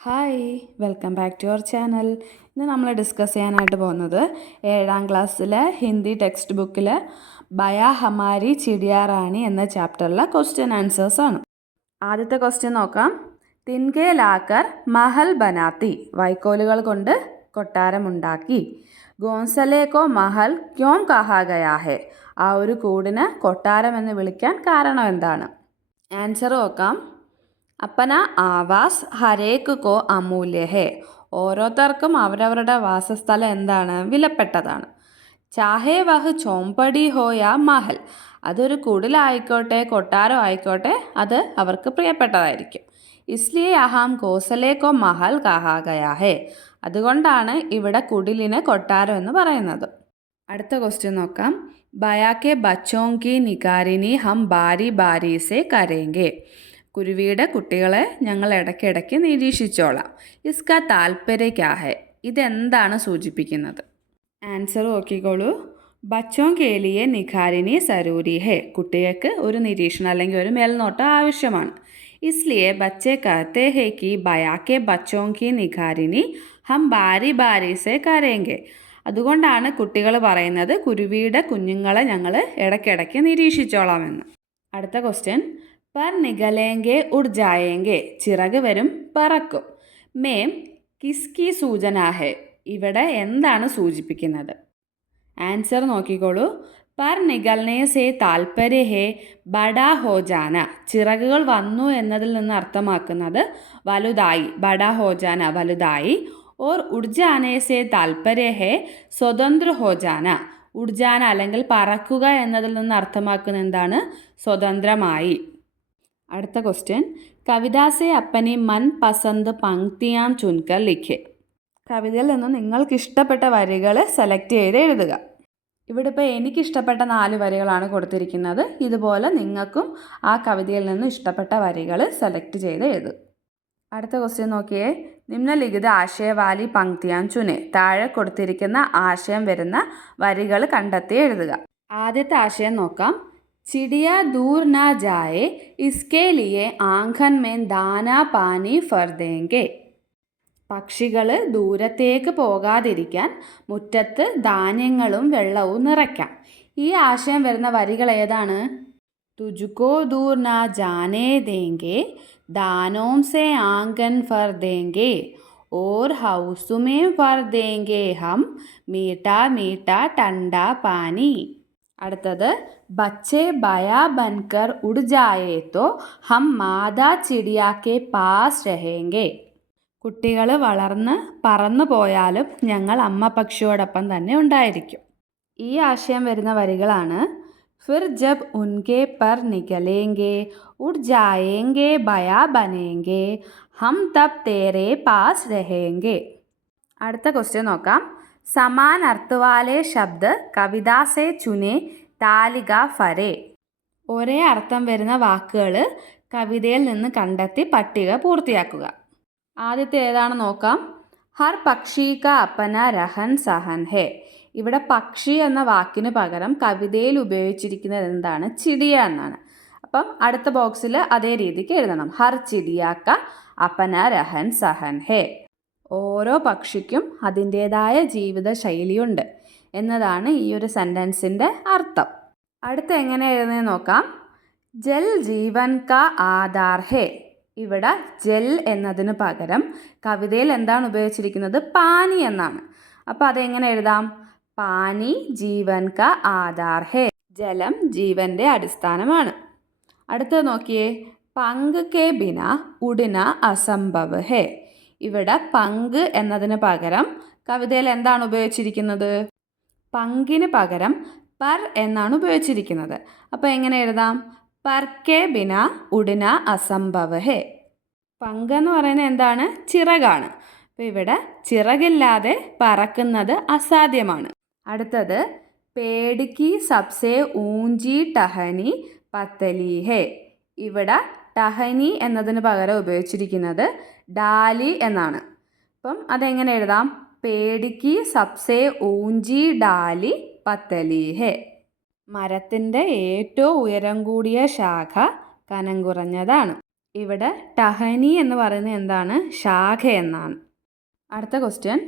Hi, welcome back to our channel. ഇന്ന് നമ്മൾ discuss ചെയ്യാനായിട്ട് പോകുന്നത് 7ാം ക്ലാസ്സിലെ ഹിന്ദി ടെക്സ്റ്റ് ബുക്കിൽ ബയാ ഹമാരി ചിടിയാ റാണി എന്ന ചാപ്റ്ററിലെ ക്വസ്റ്റ്യൻ ആൻസേഴ്സാണ്. ആദ്യത്തെ ക്വസ്റ്റ്യൻ നോക്കാം. തിൻകെ ലാക്കർ മഹൽ ബനാത്തി, വൈക്കോലുകൾ കൊണ്ട് കൊട്ടാരമുണ്ടാക്കി. ഗോൻസലെ കോ മഹൽ ക്യോം കഹാ ഗയാ ഹെ, ആ ഒരു കൂടിന് കൊട്ടാരം എന്ന് വിളിക്കാൻ കാരണം എന്താണ്? ആൻസർ നോക്കാം. അപ്പന ആവാസ് ഹരേക്ക് കോ അമൂല്യ ഹേ, ഓരോരുത്തർക്കും അവരവരുടെ വാസസ്ഥലം എന്താണ്? വിലപ്പെട്ടതാണ്. ചാഹേ വഹ് ചോമ്പടി ഹോയ മഹൽ, അതൊരു കുടിലായിക്കോട്ടെ കൊട്ടാരം ആയിക്കോട്ടെ അത് അവർക്ക് പ്രിയപ്പെട്ടതായിരിക്കും. ഇസ്ലിയെ അഹാം ഗോസലെ കോ മഹൽ കഹാ ഗയാ ഹേ, അതുകൊണ്ടാണ് ഇവിടെ കുടിലിന് കൊട്ടാരം എന്ന് പറയുന്നത്. അടുത്ത ക്വസ്റ്റ്യൻ നോക്കാം. ബയാക്കെ ബച്ചോങ്കി നികാരിനി ഹം ബാരി ബാരി സെ കരേങ്കെ, കുരുവിയുടെ കുട്ടികളെ ഞങ്ങൾ ഇടയ്ക്കിടയ്ക്ക് നിരീക്ഷിച്ചോളാം. ഇസ്കാ താൽപര്യ ക്യാ ഹെ, ഇതെന്താണ് സൂചിപ്പിക്കുന്നത്? ആൻസർ നോക്കിക്കോളൂ. ബച്ചോं के लिए നിഖാരിനി സരൂരി ഹെ, കുട്ടികൾക്ക് ഒരു നിരീക്ഷണം അല്ലെങ്കിൽ ഒരു മേൽനോട്ടം ആവശ്യമാണ്. ഇസ്ലിയെ ബച്ചെ കഹത്തെ ഹെ കി ബയാക്കെ ബച്ചോं की നിഖാരിനി ഹം ബാരി ബാരി സെ കരേങ്കെ, അതുകൊണ്ടാണ് കുട്ടികൾ പറയുന്നത് കുരുവിയുടെ കുഞ്ഞുങ്ങളെ ഞങ്ങൾ ഇടയ്ക്കിടയ്ക്ക് നിരീക്ഷിച്ചോളാമെന്ന്. അടുത്ത ക്വസ്റ്റ്യൻ. പർ നിഗലേങ്കെ ഉഡ് ജായേങ്കെ, ചിറക് വരും പറക്കും. മേം കിസ്കി സൂചന ഹെ, ഇവിടെ എന്താണ് സൂചിപ്പിക്കുന്നത്? ആൻസർ നോക്കിക്കോളൂ. പർ നിഗൽനെ സെ താൽപര്യ ഹെ ബഡാ ഹോ ജാന, ചിറകുകൾ വന്നു എന്നതിൽ നിന്ന് അർത്ഥമാക്കുന്നത് വലുതായി, ബഡാ ഹോ ജാന വലുതായി. ഓർ ഉഡ്ജാനെ സെ താൽപര്യ ഹെ സ്വതന്ത്ര ഹോ ജാന, ഉഡ്ജാന അല്ലെങ്കിൽ പറക്കുക എന്നതിൽ നിന്ന് അർത്ഥമാക്കുന്നത് എന്താണ്? സ്വതന്ത്രമായി. അടുത്ത ക്വസ്റ്റ്യൻ. കവിതാസെ അപ്പനി മൻ പസന്ത് പങ്ക്തിയാം ചുൻകർ ലിഖെ, കവിതയിൽ നിന്ന് നിങ്ങൾക്ക് ഇഷ്ടപ്പെട്ട വരികൾ സെലക്ട് ചെയ്ത് എഴുതുക. ഇവിടെ ഇപ്പോൾ എനിക്കിഷ്ടപ്പെട്ട 4 വരികളാണ് കൊടുത്തിരിക്കുന്നത്. ഇതുപോലെ നിങ്ങൾക്കും ആ കവിതയിൽ നിന്നും ഇഷ്ടപ്പെട്ട വരികൾ സെലക്ട് ചെയ്ത് എഴുതുക. അടുത്ത ക്വസ്റ്റ്യൻ നോക്കിയേ. നിമ്നലിഖിത ആശയവാലി പങ്ക്തിയാം ചുനെ, താഴെ കൊടുത്തിരിക്കുന്ന ആശയം വരുന്ന വരികൾ കണ്ടെത്തി എഴുതുക. ആദ്യത്തെ ആശയം നോക്കാം. ചിടിയ ദൂർ നാ ജായേ ഇസ്കേ ലിയേ ആംഗൻ മേൻ ദാനാ പാനി ഫർ ദേംഗെ, പക്ഷികൾ ദൂരത്തേക്ക് പോകാതിരിക്കാൻ മുറ്റത്ത് ധാന്യങ്ങളും വെള്ളവും നിറയ്ക്കാം. ഈ ആശയം വരുന്ന വരികൾ ഏതാണ്? തുജുക്കോ ദൂർ നാ ജാനേ ദേംഗെ, ദാനോം സെ ആംഗൻ ഫർ ദേംഗെ, ഓർ ഹൗസുമേ ഫർ ദേംഗെ ഹം, മീഠാ മീഠാ ടണ്ടാ പാനി. അടുത്തത്. ബച്ചെ ബയാ ബൻകർ ഉഡ് ജായേ തോ ഹം മാതാ ചിടിയാ കെ പാസ് രഹേംഗെ, കുട്ടികൾ വളർന്ന് പറന്നു പോയാലും ഞങ്ങൾ അമ്മ പക്ഷിയോടൊപ്പം തന്നെ ഉണ്ടായിരിക്കും. ഈ ആശയം വരുന്ന വരികളാണ്. ഫിർ ജബ് ഉൻകെ പർ നികലേംഗെ ഉഡ് ജായേംഗെ ബയാ ബനേംഗെ ഹം തബ് തേരെ പാസ് രഹേംഗെ. അടുത്ത ക്വസ്റ്റ്യൻ നോക്കാം. സമാൻ അർത്ഥവാലെ ശബ്ദ കവിതാ സെ ചുനെ താലിക ഫരെ, ഒരേ അർത്ഥം വരുന്ന വാക്കുകൾ കവിതയിൽ നിന്ന് കണ്ടെത്തി പട്ടിക പൂർത്തിയാക്കുക. ആദ്യത്തെ ഏതാണ് നോക്കാം. ഹർ പക്ഷി കാ അപ്പന രഹൻ സഹൻ ഹെ, ഇവിടെ പക്ഷി എന്ന വാക്കിന് പകരം കവിതയിൽ ഉപയോഗിച്ചിരിക്കുന്നത് എന്താണ്? ചിടിയ എന്നാണ്. അപ്പം അടുത്ത ബോക്സിൽ അതേ രീതിക്ക് എഴുതണം. ഹർ ചിടിയ കാ അപ്പന രഹൻ സഹൻ ഹെ, ഓരോ പക്ഷിക്കും അതിൻ്റേതായ ജീവിത ശൈലിയുണ്ട് എന്നതാണ് ഈ ഒരു സെൻറ്റൻസിൻ്റെ അർത്ഥം. അടുത്ത എങ്ങനെ എഴുതുന്നത് നോക്കാം. ജൽ ജീവൻ കാ ആധാർ ഹെ, ഇവിടെ ജൽ എന്നതിന് പകരം കവിതയിൽ എന്താണ് ഉപയോഗിച്ചിരിക്കുന്നത്? പാനി എന്നാണ്. അപ്പോൾ അതെങ്ങനെ എഴുതാം? പാനി ജീവൻ കാ ആധാർ ഹെ, ജലം ജീവൻ്റെ അടിസ്ഥാനമാണ്. അടുത്തത് നോക്കിയേ. പങ്ക് കെ ബിന ഉഡിന അസംഭവ് ഹെ, ഇവിടെ പങ്ക് എന്നതിന് പകരം കവിതയിൽ എന്താണ് ഉപയോഗിച്ചിരിക്കുന്നത്? പങ്കിന് പകരം പർ എന്നാണ് ഉപയോഗിച്ചിരിക്കുന്നത്. അപ്പോൾ എങ്ങനെ എഴുതാം? പർ കെ ബിന ഉഡിന അസംഭവ് ഹെ, പങ്ക് എന്ന് പറയുന്നത് എന്താണ്? ചിറകാണ്. അപ്പോൾ ഇവിടെ ചിറകില്ലാതെ പറക്കുന്നത് അസാധ്യമാണ്. അടുത്തത്. പേടിക്ക് സബ്സെ ഊഞ്ചി ടഹനി പത്തലി ഹെ, ഇവിടെ ടഹനി എന്നതിന് പകരം ഉപയോഗിച്ചിരിക്കുന്നത് ഡാലി എന്നാണ്. അപ്പം അതെങ്ങനെ എഴുതാം? പേടിക്ക് സബ്സെ ഊഞ്ചി ഡാലി പത്തലി ഹെ. മരത്തിൻ്റെ ഏറ്റവും ഉയരം കൂടിയ ശാഖ കനം കുറഞ്ഞതാണ്. ഇവിടെ ടഹനി എന്ന് പറയുന്നത് എന്താണ്? ശാഖ എന്നാണ്. അടുത്ത ക്വസ്റ്റ്യൻ,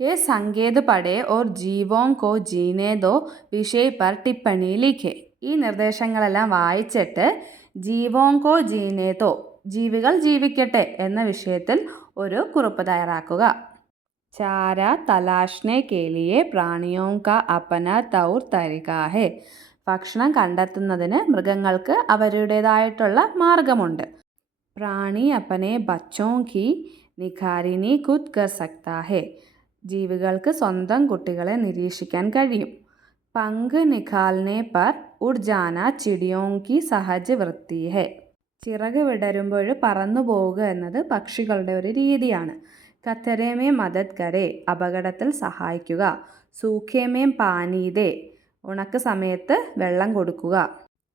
ये संकेत पढ़े और जीवों को जीने दो विषय पर टिप्पणी लिखे. ഈ നിർദ്ദേശങ്ങളെല്ലാം വായിച്ചിട്ട് ജീവോങ്കോ ജീനേതോ, ജീവികൾ ജീവിക്കട്ടെ എന്ന വിഷയത്തിൽ ഒരു കുറിപ്പ് തയ്യാറാക്കുക. ചാര തലാഷ്നെ കേലിയെ പ്രാണിയോ കാ അപന തൗർ തരിക ഹെ. ഭക്ഷണം കണ്ടെത്തുന്നതിന് മൃഗങ്ങൾക്ക് അവരുടേതായിട്ടുള്ള മാർഗമുണ്ട്. പ്രാണി അപ്പനെ ബച്ചോ കി നിഖാരിനി ഖുദ് കർ സക്താ ഹെ. ജീവികൾക്ക് സ്വന്തം കുട്ടികളെ നിരീക്ഷിക്കാൻ കഴിയും. പങ്ക് നിഖാൽനെ പർ ഉഡ് ജാന ചിടിയോ കി സഹജ് വൃത്തി ഹെ. ചിറക് വിടരുമ്പോൾ പറന്നു പോവുക എന്നത് പക്ഷികളുടെ ഒരു രീതിയാണ്. ഖത്തരേമേ മദത് കരെ, അപകടത്തിൽ സഹായിക്കുക. സൂഖേമേ പാനി ദേ, ഉണക്ക് സമയത്ത് വെള്ളം കൊടുക്കുക.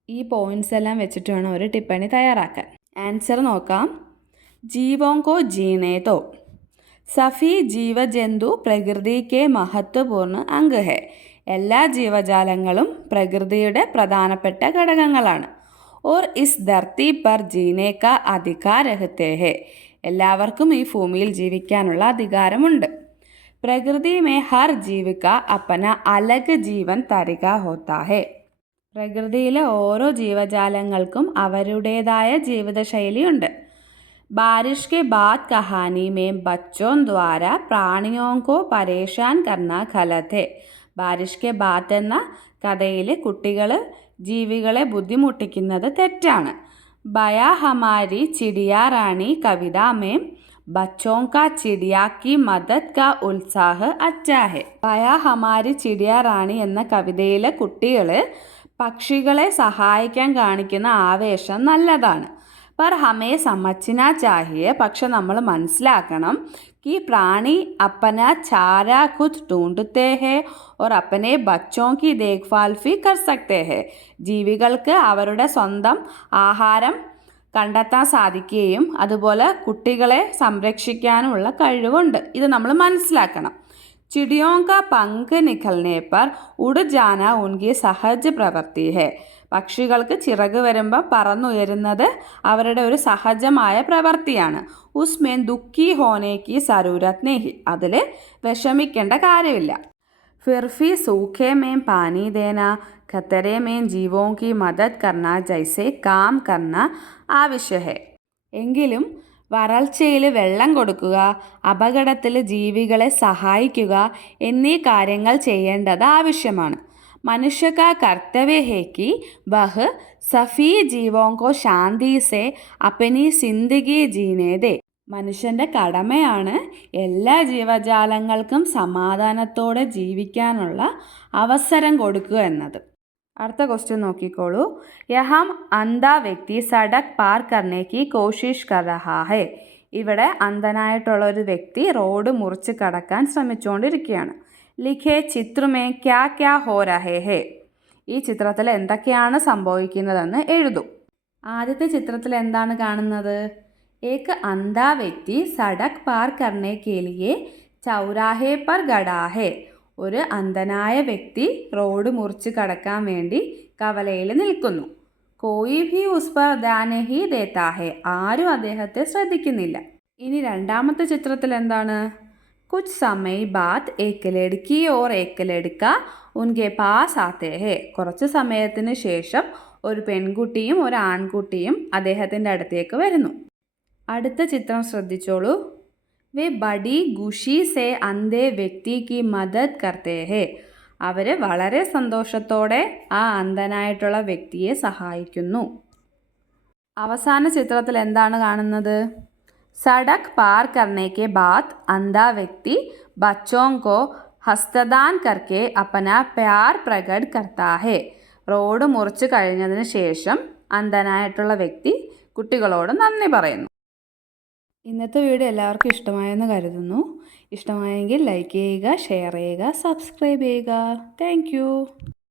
ഈ പോയിന്റ്സ് എല്ലാം വെച്ചിട്ട് വേണം ഒരു ടിപ്പണി തയ്യാറാക്കാൻ. ആൻസർ നോക്കാം. ജീവോങ്കോ ജീനേ തോ. സഫി ജീവജന്തു പ്രകൃതിക്ക് മഹത്വപൂർണ്ണ അംഗ് ഹെ. എല്ലാ ജീവജാലങ്ങളും പ്രകൃതിയുടെ പ്രധാനപ്പെട്ട ഘടകങ്ങളാണ്. ഓർ ഇസ് ധർത്തി പർ ജീനെ കാ അധികാർ രഹത്തെ ഹെ. എല്ലാവർക്കും ഈ ഭൂമിയിൽ ജീവിക്കാനുള്ള അധികാരമുണ്ട്. പ്രകൃതി മേ ഹർ ജീവിക അപ്പന അലഗ് ജീവൻ തരിക ഹോത്താ ഹെ. പ്രകൃതിയിലെ ഓരോ ജീവജാലങ്ങൾക്കും അവരുടേതായ ജീവിതശൈലിയുണ്ട്. ബാരിഷ് കെ ബാദ് കഹാനി മേ ബച്ചോं ദ്വാര പ്രാണിയോं को പരേഷാൻ करना गलत है. ബാരിഷ് കെ ബാത്ത് എന്ന കഥയിൽ കുട്ടികൾ ജീവികളെ ബുദ്ധിമുട്ടിക്കുന്നത് തെറ്റാണ്. ബയാ ഹമാരി ചിടിയാ റാണി കവിത മേം ബച്ചോं का चिड़िया की मदद का उत्साह अच्छा है. ബയാ ഹമാരി ചിടിയാ റാണി എന്ന കവിതയിലെ കുട്ടികൾ പക്ഷികളെ സഹായിക്കാൻ കാണിക്കുന്ന ആവേശം നല്ലതാണ്. पर हमें समझना चाहिए, പക്ഷെ നമ്മൾ മനസ്സിലാക്കണം कि प्राणी अपना चारा खुद ढूंढते हैं और अपने बच्चों की देखभाल भी कर सकते हैं. ജീവികൾക്ക് അവരുടെ സ്വന്തം ആഹാരം കണ്ടെത്താൻ സാധിക്കുകയും അതുപോലെ കുട്ടികളെ സംരക്ഷിക്കാനുമുള്ള കഴിവുണ്ട്. ഇത് നമ്മൾ മനസ്സിലാക്കണം. चिड़ियों का पंख निकलने पर उड़ जाना उनकी सहज प्रवृत्ति है. പക്ഷികൾക്ക് ചിറക് വരുമ്പോൾ പറന്നുയരുന്നത് അവരുടെ ഒരു സഹജമായ പ്രവൃത്തിയാണ്. ഉസ്മേൻ ദുഃഖി ഹോനേക്ക് സരൂരത് നെഹി. അതിൽ വിഷമിക്കേണ്ട കാര്യമില്ല. ഫിർഫി സൂഖേ മേം പാനി ദേന ഖത്തരെ മേം ജീവോ കി മദത് കർണ ജൈസെ കാം കർണ ആവശ്യ ഹെ. എങ്കിലും വരൾച്ചയിൽ വെള്ളം കൊടുക്കുക, അപകടത്തിൽ ജീവികളെ സഹായിക്കുക എന്നീ കാര്യങ്ങൾ ചെയ്യേണ്ടത് ആവശ്യമാണ്. മനുഷ്യ കാ കർത്തവ്യ ഹെ കി വഹ് സഫീ ജീവോं को ശാന്തി സെ അപ്പനി സിന്ദഗി ജീനെ ദേ. മനുഷ്യൻ്റെ കടമയാണ് എല്ലാ ജീവജാലങ്ങൾക്കും സമാധാനത്തോടെ ജീവിക്കാനുള്ള അവസരം കൊടുക്കുക എന്നത്. അടുത്ത ക്വസ്റ്റ്യൻ നോക്കിക്കോളൂ. യഹം അന്ധ വ്യക്തി സഡക് പാർ കർനെ കി കോശിഷ് കർ രഹാ ഹെ. ഇവിടെ അന്ധനായിട്ടുള്ള ഒരു വ്യക്തി റോഡ് മുറിച്ച് കടക്കാൻ ശ്രമിച്ചുകൊണ്ടിരിക്കുകയാണ്. ലിഖേ ചിത്രമേ ക്യാ ക്യാ ഹോ രഹേ ഹെ. ഈ ചിത്രത്തിൽ എന്തൊക്കെയാണ് സംഭവിക്കുന്നതെന്ന് എഴുതൂ. ആദ്യത്തെ ചിത്രത്തിൽ എന്താണ് കാണുന്നത്? ഏക് അന്ധ വ്യക്തി സഡക് പാർ കർനെ കെ ലിയെ ചൗരാഹെ പർ ഖടാ ഹെ. ഒരു അന്ധനായ വ്യക്തി റോഡ് മുറിച്ച് കടക്കാൻ വേണ്ടി കവലയിൽ നിൽക്കുന്നു. കോയി ഭി ഉസ് പർ ധ്യാൻ നഹീ ദേത്താ ഹെ. ആരും അദ്ദേഹത്തെ ശ്രദ്ധിക്കുന്നില്ല. ഇനി രണ്ടാമത്തെ ചിത്രത്തിൽ എന്താണ്? കുച്ച് സമയ് ബാദ് Ek Ladki or Ek ലഡ്ക ഉൻകെ pass ആത്തെ ഹെ. കുറച്ച് സമയത്തിന് ശേഷം ഒരു പെൺകുട്ടിയും ഒരു ആൺകുട്ടിയും അദ്ദേഹത്തിൻ്റെ അടുത്തേക്ക് വരുന്നു. അടുത്ത ചിത്രം ശ്രദ്ധിച്ചോളൂ. വേ ബഡി ഖുഷി സെ അന്ധേ വ്യക്തി കി മദത് കർത്തേ ഹെ. അവർ വളരെ സന്തോഷത്തോടെ ആ അന്ധനായിട്ടുള്ള വ്യക്തിയെ സഹായിക്കുന്നു. അവസാന ചിത്രത്തിൽ എന്താണ് കാണുന്നത്? സഡക് പാർ കർനെ കെ ബാദ് അന്ധ വ്യക്തി ബച്ചോं को ഹസ്തദാൻ കർക്കെ അപ്പന പ്യാർ പ്രകട് കർത്താ ഹെ. റോഡ് മുറിച്ച് കഴിഞ്ഞതിന് ശേഷം അന്ധനായിട്ടുള്ള വ്യക്തി കുട്ടികളോട് നന്ദി പറയുന്നു. ഇന്നത്തെ വീഡിയോ എല്ലാവർക്കും ഇഷ്ടമായെന്ന് കരുതുന്നു. ഇഷ്ടമായെങ്കിൽ ലൈക്ക് ചെയ്യുക, ഷെയർ ചെയ്യുക, സബ്സ്ക്രൈബ് ചെയ്യുക. താങ്ക്